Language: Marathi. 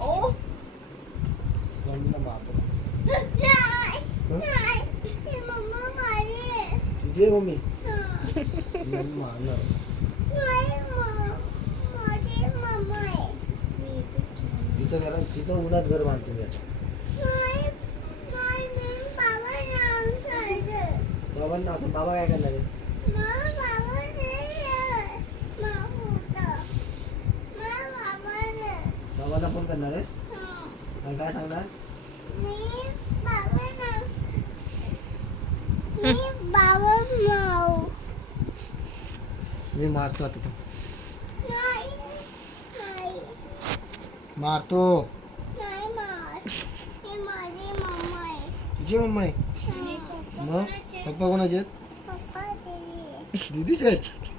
ओ मम्मीला मारतो. मम्मा मारली. तुझी आहे मम्मी मम्मी मारणार. तिचं घर तिचं उन्हात घर बांधतो मी. बाबांना असं बाबा काय करणार आहे? बाबांना फोन करणार आहेस आणि काय सांगणार? मी मारतो आता तो. मारतो. तुझी मम्मा आहे. मग पप्पा कोणाचे आहेत? दीदीचे आहेत.